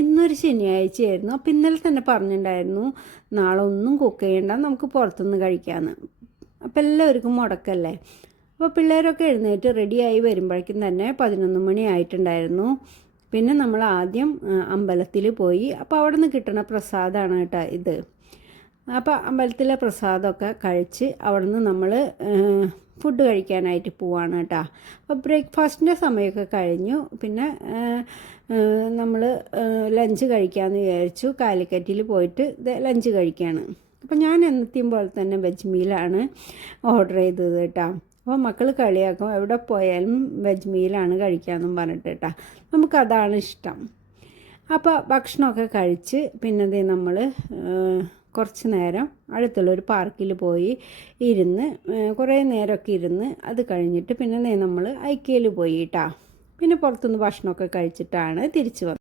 ഇന്നൊരു ശനിയാഴ്ചയായിരുന്നു. അപ്പോൾ ഇന്നലെ തന്നെ പറഞ്ഞിട്ടുണ്ടായിരുന്നു നാളെ ഒന്നും കുക്ക് ചെയ്യണ്ട, നമുക്ക് പുറത്തുനിന്ന് കഴിക്കാമെന്ന്. അപ്പോൾ എല്ലാവർക്കും മുടക്കല്ലേ. അപ്പോൾ പിള്ളേരൊക്കെ എഴുന്നേറ്റ് റെഡിയായി വരുമ്പോഴേക്കും തന്നെ 11 മണി ആയിട്ടുണ്ടായിരുന്നു. പിന്നെ നമ്മൾ ആദ്യം അമ്പലത്തിൽ പോയി. അപ്പോൾ അവിടെ നിന്ന് കിട്ടുന്ന പ്രസാദമാണ് കേട്ടോ ഇത്. അപ്പോൾ അമ്പലത്തിലെ പ്രസാദമൊക്കെ കഴിച്ച് അവിടെ നിന്ന് നമ്മൾ ഫുഡ് കഴിക്കാനായിട്ട് പോവാണ് കേട്ടോ. അപ്പോൾ ബ്രേക്ക്ഫാസ്റ്റിൻ്റെ സമയമൊക്കെ കഴിഞ്ഞു. പിന്നെ നമ്മൾ ലഞ്ച് കഴിക്കാമെന്ന് വിചാരിച്ചു. കാലിക്കറ്റിൽ പോയിട്ട് ലഞ്ച് കഴിക്കുകയാണ്. അപ്പോൾ ഞാൻ എന്നത്തെയും പോലെ തന്നെ വെജ് മീലാണ് ഓർഡർ ചെയ്തത് കേട്ടോ. അപ്പോൾ മക്കൾ കളിയാക്കും, എവിടെ പോയാലും വെജ് മീലാണ് കഴിക്കാമെന്നും പറഞ്ഞിട്ട് കേട്ടോ. നമുക്കതാണ് ഇഷ്ടം. അപ്പോൾ ഭക്ഷണമൊക്കെ കഴിച്ച് പിന്നെ നമ്മൾ കുറച്ച് നേരം അടുത്തുള്ളൊരു പാർക്കിൽ പോയി ഇരുന്ന് കുറേ നേരമൊക്കെ ഇരുന്ന് അത് കഴിഞ്ഞിട്ട് പിന്നെ നമ്മൾ ഐക്യയിൽ പോയി കേട്ടോ. പിന്നെ പുറത്തുനിന്ന് ഭക്ഷണമൊക്കെ കഴിച്ചിട്ടാണ് തിരിച്ചു വന്നത്.